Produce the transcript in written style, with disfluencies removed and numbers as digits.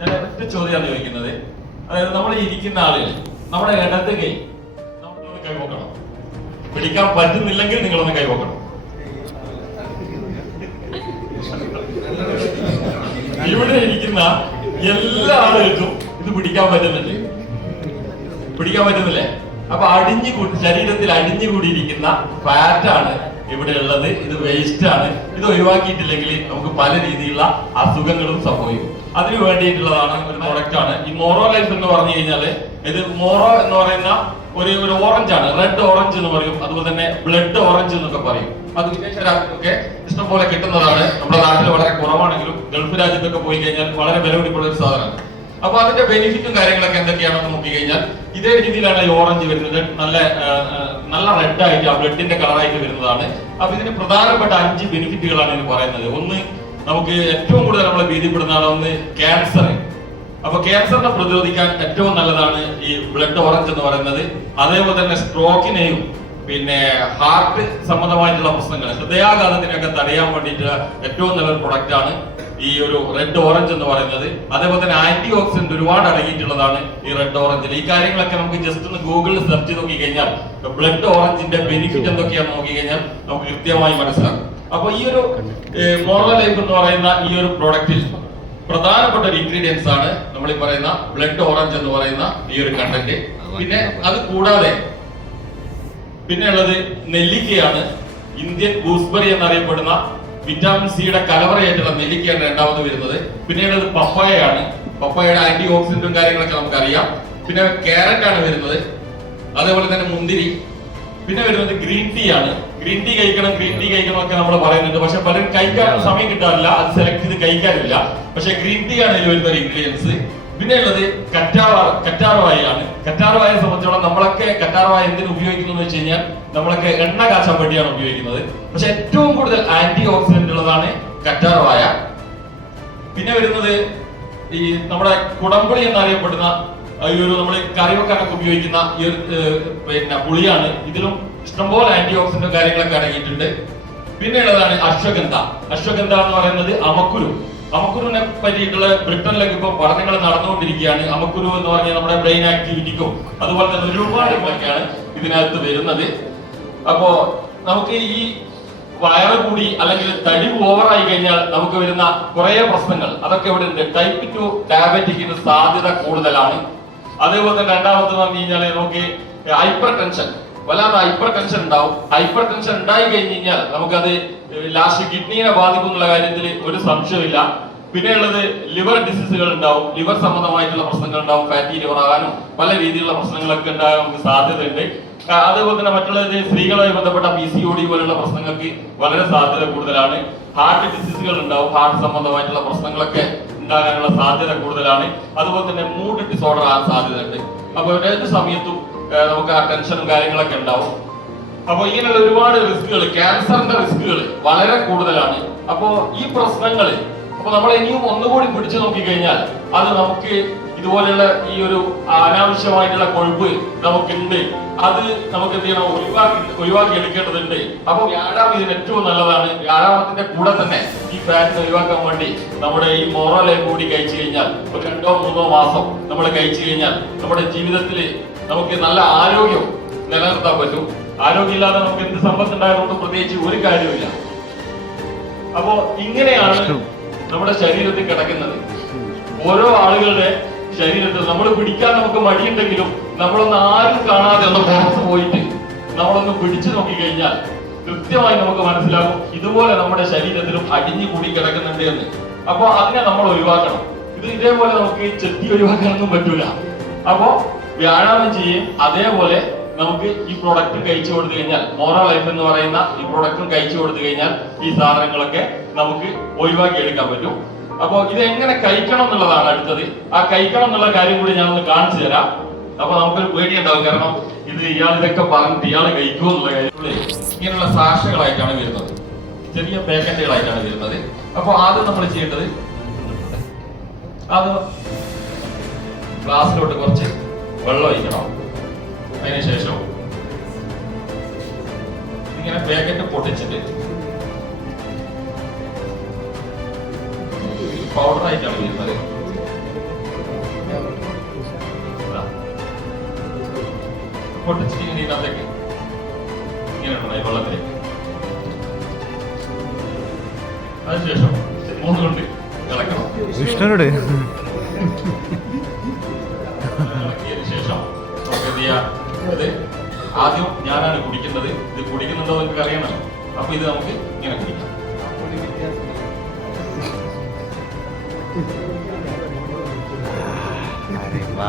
ഞാൻ ഒറ്റ ചോദ്യമാണ് ചോദിക്കുന്നത്. അതായത് നമ്മൾ ഇരിക്കുന്ന ആളുകൾ നമ്മുടെ ഇടത് കൈ നമ്മളൊന്ന് കൈപോക്കണം. പിടിക്കാൻ പറ്റുന്നില്ലെങ്കിൽ നിങ്ങളൊന്ന് കൈപോക്കണം. ഇവിടെ ഇരിക്കുന്ന എല്ലാ ആളുകൾക്കും ഇത് പിടിക്കാൻ പറ്റുന്നുണ്ട്. പിടിക്കാൻ പറ്റുന്നില്ലേ? അപ്പൊ ശരീരത്തിൽ അടിഞ്ഞുകൂടിയിരിക്കുന്ന ഫാറ്റാണ് ഇവിടെ ഉള്ളത്. ഇത് വേസ്റ്റ് ആണ്. ഇത് ഒഴിവാക്കിയിട്ടില്ലെങ്കിൽ നമുക്ക് പല രീതിയിലുള്ള അസുഖങ്ങളും സംഭവിക്കും. അതിനു വേണ്ടിയിട്ടുള്ളതാണ് ഒരു പ്രൊഡക്റ്റ് ആണ് ഈ മോറോ ലൈഫ് എന്ന് പറഞ്ഞു കഴിഞ്ഞാല്. ഇത് മോറോ എന്ന് പറയുന്ന ഒരു ഓറഞ്ച് ആണ്, റെഡ് ഓറഞ്ച് എന്ന് പറയും. അതുപോലെ തന്നെ ബ്ലഡ് ഓറഞ്ച് എന്നൊക്കെ പറയും. അത് വിദേശ രാജ്യത്തൊക്കെ ഇഷ്ടംപോലെ കിട്ടുന്നതാണ്. നമ്മുടെ നാട്ടിൽ വളരെ കുറവാണെങ്കിലും ഗൾഫ് രാജ്യത്തൊക്കെ പോയി കഴിഞ്ഞാൽ വളരെ വില പിടിപ്പുള്ള ഒരു സാധനമാണ്. അപ്പൊ അതിന്റെ ബെനിഫിറ്റും കാര്യങ്ങളൊക്കെ എന്തൊക്കെയാണെന്ന് നോക്കി കഴിഞ്ഞാൽ ഇതേ രീതിയിലാണ് ഈ ഓറഞ്ച് വരുന്നത്. നല്ല റെഡ് ആയിട്ട് ആ ബ്ലഡിന്റെ കളറായിട്ട് വരുന്നതാണ്. അപ്പൊ ഇതിന് പ്രധാനപ്പെട്ട 5 ബെനിഫിറ്റുകളാണ് ഇത് പറയുന്നത്. ഒന്ന്, നമുക്ക് ഏറ്റവും കൂടുതൽ നമ്മളെ ഭീതിപ്പെടുന്നതാണ് ഒന്ന് ക്യാൻസർ. അപ്പൊ ക്യാൻസറിനെ പ്രതിരോധിക്കാൻ ഏറ്റവും നല്ലതാണ് ഈ ബ്ലഡ് ഓറഞ്ച് എന്ന് പറയുന്നത്. അതേപോലെ തന്നെ സ്ട്രോക്കിനെയും പിന്നെ ഹാർട്ട് സംബന്ധമായിട്ടുള്ള പ്രശ്നങ്ങൾ, ഹൃദയാഘാതത്തിനൊക്കെ തടയാൻ വേണ്ടിയിട്ടുള്ള ഏറ്റവും നല്ലൊരു പ്രൊഡക്റ്റ് ആണ് ഈ ഒരു റെഡ് ഓറഞ്ച് എന്ന് പറയുന്നത്. അതേപോലെ തന്നെ ആന്റി ഓക്സിഡന്റ് ഒരുപാട് അടങ്ങിയിട്ടുള്ളതാണ് ഈ റെഡ് ഓറഞ്ചിൽ. ഈ കാര്യങ്ങളൊക്കെ നമുക്ക് ജസ്റ്റ് ഒന്ന് ഗൂഗിളിൽ സെർച്ച് ചെയ്ത് നോക്കി കഴിഞ്ഞാൽ ബ്ലഡ് ഓറഞ്ചിന്റെ ബെനിഫിറ്റ് എന്തൊക്കെയാണെന്ന് നോക്കി കഴിഞ്ഞാൽ നമുക്ക് കൃത്യമായി മനസ്സിലാക്കും. അപ്പൊ ഈ ഒരു മോറോ ലൈഫ് എന്ന് പറയുന്ന ഈ ഒരു പ്രൊഡക്റ്റിൽ പ്രധാനപ്പെട്ട ഒരു ഇൻഗ്രീഡിയൻസ് ആണ് നമ്മൾ ഈ പറയുന്ന ബ്ലഡ് ഓറഞ്ച് എന്ന് പറയുന്ന ഈ ഒരു കണ്ടന്റ്. പിന്നെ അത് കൂടാതെ പിന്നെ ഉള്ളത് നെല്ലിക്കയാണ്. ഇന്ത്യൻ ഗൂസ്ബെറി എന്നറിയപ്പെടുന്ന വിറ്റാമിൻ സിയുടെ കലവറയായിട്ടുള്ള നെല്ലിക്കയാണ് രണ്ടാമത് വരുന്നത്. പിന്നെയുള്ളത് പപ്പായയാണ്. പപ്പായയുടെ ആന്റി ഓക്സിഡന്റും കാര്യങ്ങളൊക്കെ നമുക്കറിയാം. പിന്നെ ക്യാരറ്റ് ആണ് വരുന്നത്. അതേപോലെ തന്നെ മുന്തിരി. പിന്നെ വരുന്നത് ഗ്രീൻ ടീ ആണ്. ഗ്രീൻ ടീ കഴിക്കണം ഒക്കെ നമ്മൾ പറയുന്നുണ്ട്. പക്ഷെ പലരും കഴിക്കാൻ സമയം കിട്ടാറില്ല, അത് സെലക്ട് ചെയ്ത് കഴിക്കാറില്ല. പക്ഷെ ഗ്രീൻ ടീ ആണ് ഇതിൽ വരുന്ന ഒരു ഇൻഗ്രീഡിയൻസ്. പിന്നെ ഉള്ളത് കറ്റാർവാഴയാണ്. കറ്റാർവാഴയെ സംബന്ധിച്ചോളം നമ്മളൊക്കെ കറ്റാർവാഴ എന്തിനു ഉപയോഗിക്കുന്നു എന്ന് വെച്ച് കഴിഞ്ഞാൽ നമ്മളൊക്കെ എണ്ണ കാച്ചാൻ വേണ്ടിയാണ് ഉപയോഗിക്കുന്നത്. പക്ഷെ ഏറ്റവും കൂടുതൽ ആന്റി ഓക്സിഡന്റ് ഉള്ളതാണ് കറ്റാർവാഴ. പിന്നെ വരുന്നത് ഈ നമ്മുടെ കുടംപുളി എന്നറിയപ്പെടുന്ന ഈ ഒരു നമ്മൾ കറി വെക്കാനൊക്കെ ഉപയോഗിക്കുന്ന ഈ പിന്നെ പുളിയാണ്. ഇതിലും ഇഷ്ടംപോലെ ആന്റി ഓക്സിഡന്റും കാര്യങ്ങളൊക്കെ അടങ്ങിയിട്ടുണ്ട്. പിന്നെ ഉള്ളതാണ് അശ്വഗന്ധ. അശ്വഗന്ധ എന്ന് പറയുന്നത് അമക്കുരുവിനെ പറ്റിയിട്ടുള്ള ബ്രിട്ടനിലൊക്കെ ഇപ്പൊ പഠനങ്ങൾ നടന്നുകൊണ്ടിരിക്കുകയാണ്. അമക്കുരു എന്ന് പറഞ്ഞാൽ നമ്മുടെ ബ്രെയിൻ ആക്ടിവിറ്റിക്കും അതുപോലെ തന്നെ ഒരുപാട് ഇതൊക്കെയാണ് ഇതിനകത്ത് വരുന്നത്. അപ്പോ നമുക്ക് ഈ വയറ് കൂടി അല്ലെങ്കിൽ തടി ഓവറായി കഴിഞ്ഞാൽ നമുക്ക് വരുന്ന കുറെ പ്രശ്നങ്ങൾ അതൊക്കെ ഇവിടെ ഉണ്ട്. ടൈപ്പ് 2 ഡയബറ്റിക്കിന് സാധ്യത കൂടുതലാണ്. അതേപോലെ തന്നെ രണ്ടാമത്തെ പറഞ്ഞു കഴിഞ്ഞാൽ നമുക്ക് ഹൈപ്പർ ടെൻഷൻ, വല്ലാതെ ഹൈപ്പർ ടെൻഷൻ ഉണ്ടാവും. ഹൈപ്പർ ടെൻഷൻ ഉണ്ടായി കഴിഞ്ഞ് കഴിഞ്ഞാൽ നമുക്കത് ലാസ്റ്റ് കിഡ്നീനെ ബാധിക്കും എന്നുള്ള കാര്യത്തിൽ ഒരു സംശയമില്ല. പിന്നെ ഉള്ളത് ലിവർ ഡിസീസുകൾ ഉണ്ടാവും, ലിവർ സംബന്ധമായിട്ടുള്ള പ്രശ്നങ്ങൾ ഉണ്ടാവും, ഫാറ്റി ലിവർ ആകാനും പല രീതിയിലുള്ള പ്രശ്നങ്ങളൊക്കെ ഉണ്ടാകാൻ നമുക്ക് സാധ്യതയുണ്ട്. അതേപോലെ തന്നെ മറ്റുള്ളത് സ്ത്രീകളുമായി ബന്ധപ്പെട്ട PCOD പോലുള്ള പ്രശ്നങ്ങൾക്ക് വളരെ സാധ്യത കൂടുതലാണ്. ഹാർട്ട് ഡിസീസുകൾ ഉണ്ടാവും, ഹാർട്ട് സംബന്ധമായിട്ടുള്ള പ്രശ്നങ്ങളൊക്കെ ഉണ്ടാകാനുള്ള സാധ്യത കൂടുതലാണ്. അതുപോലെ തന്നെ മൂഡ് ഡിസോർഡർ ആകാൻ സാധ്യതയുണ്ട്. അപ്പൊ ഏത് സമയത്തും നമുക്ക് ആ ടെൻഷനും കാര്യങ്ങളൊക്കെ ഉണ്ടാവും. അപ്പൊ ഇങ്ങനെയുള്ള ഒരുപാട് റിസ്കുകൾ, ക്യാൻസറിന്റെ റിസ്കുകൾ വളരെ കൂടുതലാണ്. അപ്പോ ഈ പ്രശ്നങ്ങൾ അപ്പൊ നമ്മൾ ഇനിയും ഒന്നുകൂടി പിടിച്ചു നോക്കി കഴിഞ്ഞാൽ അത് നമുക്ക് ഇതുപോലെയുള്ള ഈ ഒരു അനാവശ്യമായിട്ടുള്ള കൊഴുപ്പ് നമുക്കുണ്ട്, അത് നമുക്ക് എന്ത് ചെയ്യണം, ഒഴിവാക്കി എടുക്കേണ്ടതുണ്ട്. അപ്പൊ വ്യായാമം ഇതിന് ഏറ്റവും നല്ലതാണ്. വ്യായാമത്തിന്റെ കൂടെ തന്നെ ഈ ഫാറ്റ് ഒഴിവാക്കാൻ വേണ്ടി നമ്മുടെ ഈ മോറോ ലൈഫ് കൂടി കഴിച്ചു കഴിഞ്ഞാൽ ഒരു 2-3 മാസം നമ്മൾ കഴിച്ചു കഴിഞ്ഞാൽ നമ്മുടെ ജീവിതത്തിൽ നമുക്ക് നല്ല ആരോഗ്യം നിലനിർത്താൻ പറ്റും. ആരോഗ്യമില്ലാതെ നമുക്ക് എന്ത് സമ്പത്ത് ഉണ്ടായതുകൊണ്ട് പ്രത്യേകിച്ച് ഒരു കാര്യമില്ല. അപ്പോ ഇങ്ങനെയാണ് നമ്മുടെ ശരീരത്തിൽ കിടക്കുന്നത്. ഓരോ ആളുകളുടെ ശരീരത്തിൽ നമ്മൾ പിടിക്കാൻ നമുക്ക് മടിയുണ്ടെങ്കിലും നമ്മളൊന്ന് ആരും കാണാതെ ഒന്ന് പുറത്ത് പോയിട്ട് നമ്മളൊന്ന് പിടിച്ചു നോക്കി കഴിഞ്ഞാൽ കൃത്യമായി നമുക്ക് മനസ്സിലാകും ഇതുപോലെ നമ്മുടെ ശരീരത്തിലും അടിഞ്ഞു കൂടി കിടക്കുന്നുണ്ട് എന്ന്. അപ്പൊ അതിനെ നമ്മൾ ഒഴിവാക്കണം. ഇതേപോലെ നമുക്ക് ചെത്തി ഒഴിവാക്കാനൊന്നും പറ്റൂല. അപ്പോ വ്യായാമം ചെയ്യും. അതേപോലെ നമുക്ക് ഈ പ്രൊഡക്റ്റ് കഴിച്ചു കൊടുത്തു കഴിഞ്ഞാൽ, മോറോ ലൈഫ് എന്ന് പറയുന്ന ഈ പ്രൊഡക്റ്റും കഴിച്ചു കൊടുത്തു കഴിഞ്ഞാൽ ഈ സാധനങ്ങളൊക്കെ നമുക്ക് ഒഴിവാക്കി എടുക്കാൻ പറ്റും. അപ്പൊ ഇത് എങ്ങനെ കഴിക്കണം എന്നുള്ളതാണ് അടുത്തത്. ആ കഴിക്കണം എന്നുള്ള കാര്യം കൂടി ഞാൻ ഒന്ന് കാണിച്ചു തരാം. അപ്പൊ നമുക്കൊരു പേടിയുണ്ടാവും, കാരണം ഇത് ഇതൊക്കെ പറഞ്ഞിട്ട് ഇയാൾ കഴിക്കുമോ എന്നുള്ള കാര്യത്തിൽ ഇങ്ങനെയുള്ള സാക്ഷകളായിട്ടാണ് വരുന്നത്, ചെറിയ പാക്കറ്റുകളായിട്ടാണ് വരുന്നത്. അപ്പൊ ആദ്യം നമ്മൾ ചെയ്യേണ്ടത് അത് ഗ്ലാസ്സിലോട്ട് കുറച്ച് വെള്ളം ഒഴിക്കണം. അതിനുശേഷം ഇങ്ങനെ പാക്കറ്റ് പൊട്ടിച്ചിട്ട് പൗഡർ ആയിട്ടാണ് വരുന്നത്. പൊട്ടിച്ചിട്ട് ഇങ്ങനെ ഇതിനകത്തേക്ക് ഇങ്ങനെ ഇടണം ഈ വെള്ളത്തിലേക്ക്. അതിനുശേഷം സ്പൂൺ കൊണ്ട് ഇളക്കണം. കൃഷ്ണനോട് ഇളക്കിയതിനു ശേഷം നമുക്ക് എന്ത് ചെയ്യാം, ഇത് ആദ്യം ഞാനാണ് കുടിക്കുന്നത്. ഇത് കുടിക്കുന്നുണ്ടോ എനിക്ക് അറിയണമല്ലോ. അപ്പൊ ഇത് നമുക്ക് ഇങ്ങനെ കുടിക്കാം. അതെ, വാ.